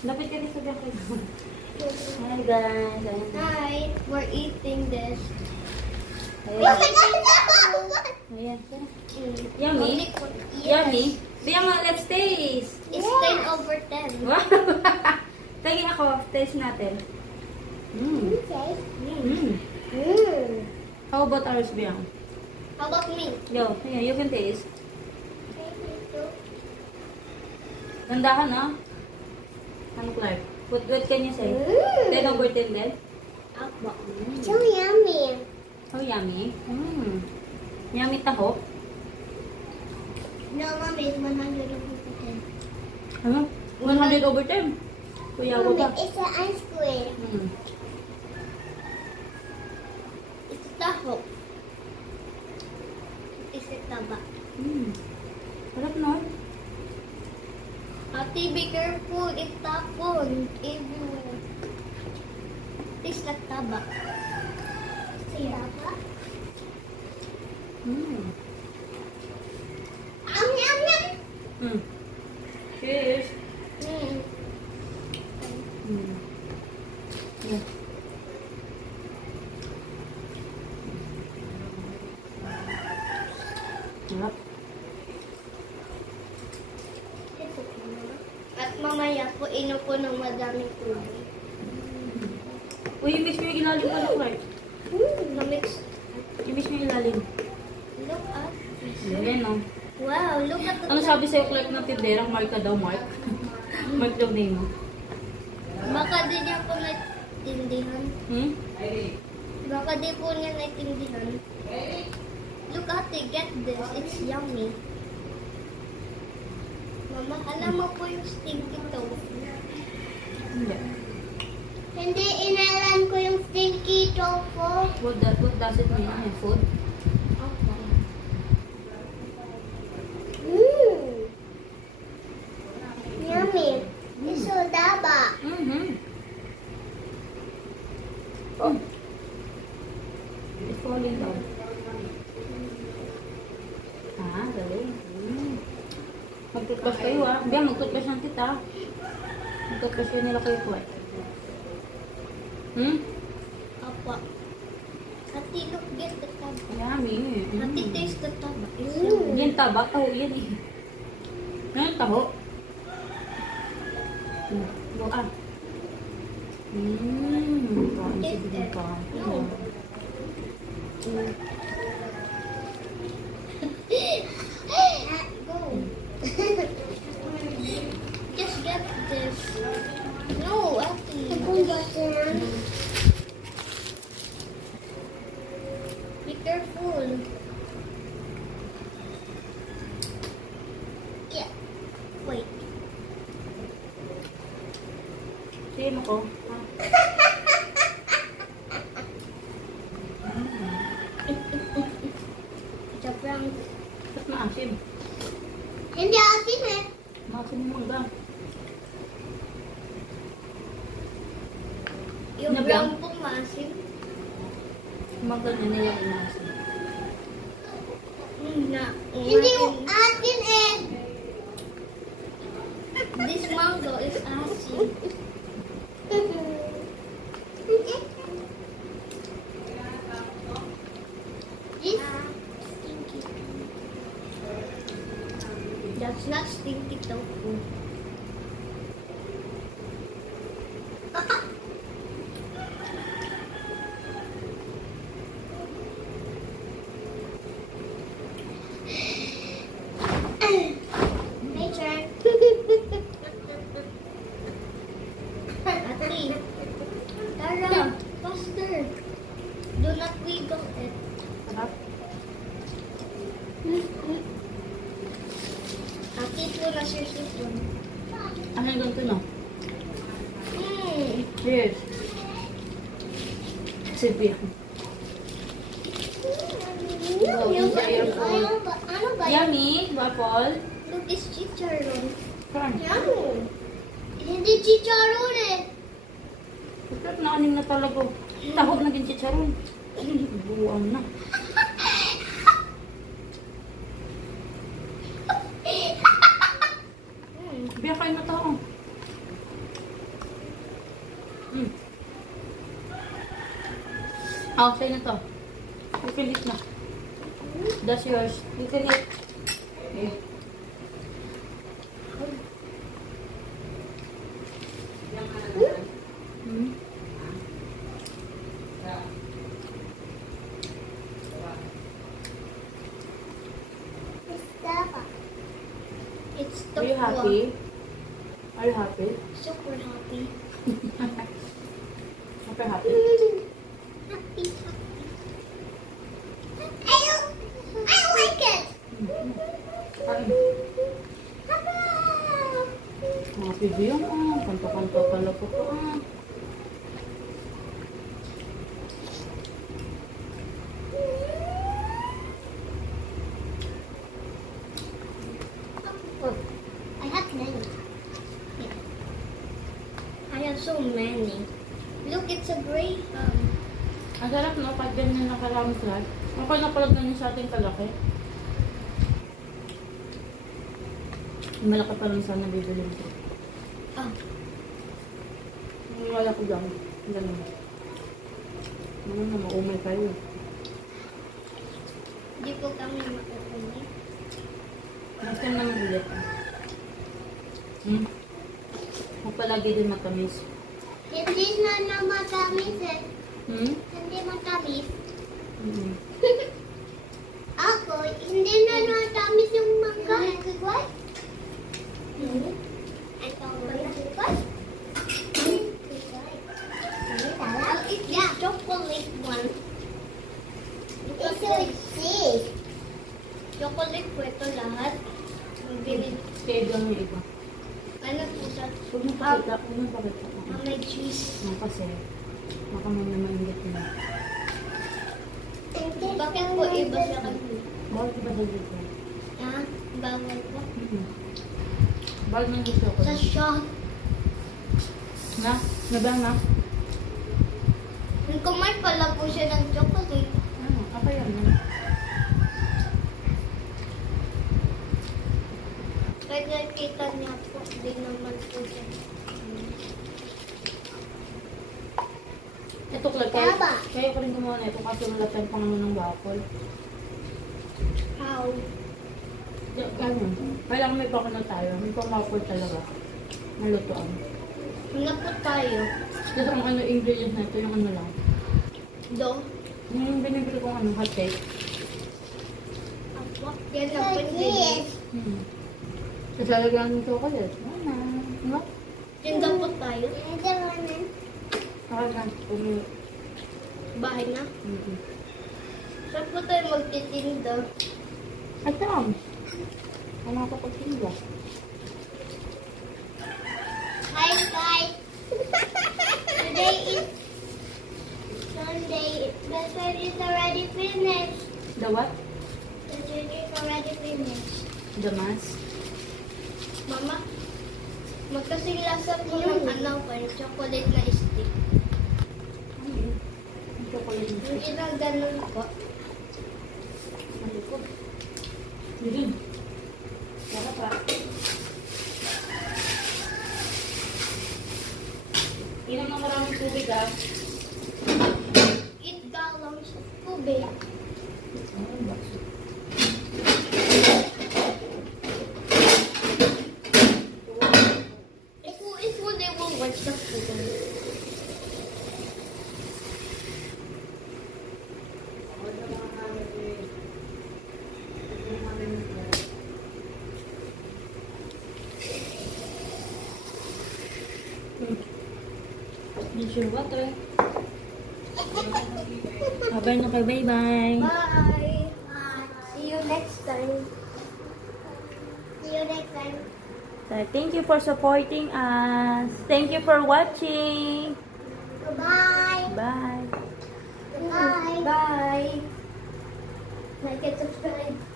Lapit ka dito dyan kayo. Hi guys. Hi, we're eating this. Ayan. Ayan. Yummy. Yes. Yummy. Biyama, let's taste. It's 10 over 10. Wow. Tingin ako, taste natin. Okay. How about ours, Biyang? How about me? Yo, yeah, you can taste. Gandahan, ha? Ano, Clark? What can you say? 10 over 10 din? Apa? So yummy. Oh, yummy. Yummy taho. No, mommy, it's 100 over 10. Ano? 100 over 10. Kuya, ko ba? It's an ice cream. It's taho. It's a taba. Sarap, no? Ate, be careful. It's tapon everywhere. It's like taba. Taba? Yum, yum. Cheers. Yeah. Sarap. At mamaya po, inom po ng madaming tubig. Uy, i-mix mo yung ilalim ko na, Clark. Na-mix. I-mix mo yung ilalim. Look at this. Ayan, no? Wow, look at the Ano sabi sa'yo, Clark, ng tinderang? Mark ka daw, Mark. Mark daw name mo. Baka di niya po naiintindihan. Baka di po niya naiintindihan. Look ate, get this. It's yummy. Mama, alam mo po yung stinky tofu. Hindi. Hindi, inalan ko yung stinky tofu. What does it mean? Yung food? Okay. Yummy. It's so daba. Oh. It's falling down. Galing. Mag-toothbrush kayo, ha? Biya, mag-toothbrush ng tita. Mag-toothbrush kayo nila kayo po, eh. Apa. Ate, look, get the taba. Yummy. Ate, taste the taba. Yan taba, taho yan, eh. Yan, taho. Go, ah. Taste it. No. Go. Just get this. No, Ate. Be careful. Yeah. Wait. Sige mo ko. It's a prank. Ba't maasim? Hindi asin eh. Maasim yung mangga. Yung Nablang? brown pong maasim. Mangga niya na yung maasim. Hindi yung asin eh. This mango is asin. This stinky. That's not stinky tofu. My turn. Ate, Tara, faster. Do not wiggle it. Sarap. Ate, po na siya sipon. Ano yung ganito, no? Cheers. Sige. Go, enjoy your food. Ano ba? Yummy, waffle. Look, it's chicharon. Saan? Yummy. Hindi chicharon eh. Bakit naanim na talaga? Taho na din chicharon. Buwang na. Biya kayo na tao. Oh, sa'yo na to. You can eat na. That's yours. You can eat. Okay. Hmm? It's Are you happy? Are you happy? Super happy. Super happy? Happy, happy. I like it. Kain. Mga video kanta-kanta pala po to Oh, I have many. I have so many. Look, it's a gray. Ang sarap no, pag ganyan nakarami sila. Okay na pala ganyan sa ating kalaki. Malaki pa rin sana bibili ko. Wala ko dyan. Ganun. Ano na, maumay kayo. Di po kami makakunin. Next time naman ulit. Huwag palagi din matamis. Hindi na matamis eh. Hindi matamis. Ako, hindi na matamis yung mangga. What? Yeah, chocolate one. It's so sweet. Chocolate po ito lahat. Kaya lang yung iba. Ano po sa Huwag mo pakita. Huwag mo pakita. may cheese? Kasi, baka may namainggit na. Bakit po iba siya kanina? Bawal diba sa dito? Ha? Bawal po? Bawal nang gusto ko. Sa shop. Na? Nabang na? Kumain pala po siya ng chocolate. Ano? Apa yan na? Kahit nakikita niya po, hindi naman po siya. Ito kaya, kaya ko rin gumawa na ito kasi wala tayong pangano ng waffle. How? Ganun. Kailangan may baka na tayo. May pang-waffle talaga. Malutoan. Ano po tayo? Tapos ang ano ingredients na ito, yung ano lang. Do? Yung binibili kong ano, hot cake. Apo? Yan ang pwede. Tapos lalagyan ng chocolate. Ano? Diba? Tinda po tayo? Saka Bahay na? Saan po tayo magtitinda? Ay, tam. Ano ako pagtinda? Hi guys! Today is Sunday. The food is already finished. The what? The food is already finished. The mass? Mama, magkasing lasa po ng ano pa, yung chocolate na stick. Ano yun? Yung chocolate na Hindi lang ganun po. Ano ko? Yun. Saka pa. Inom ng maraming tubig ah. 8 gallons of tubig. If they will watch the food. Use your water. Bye na kayo. Bye-bye. Bye. See you next time. See you next time. So, thank you for supporting us. Thank you for watching. Goodbye. Bye. Bye. Bye. Like and subscribe.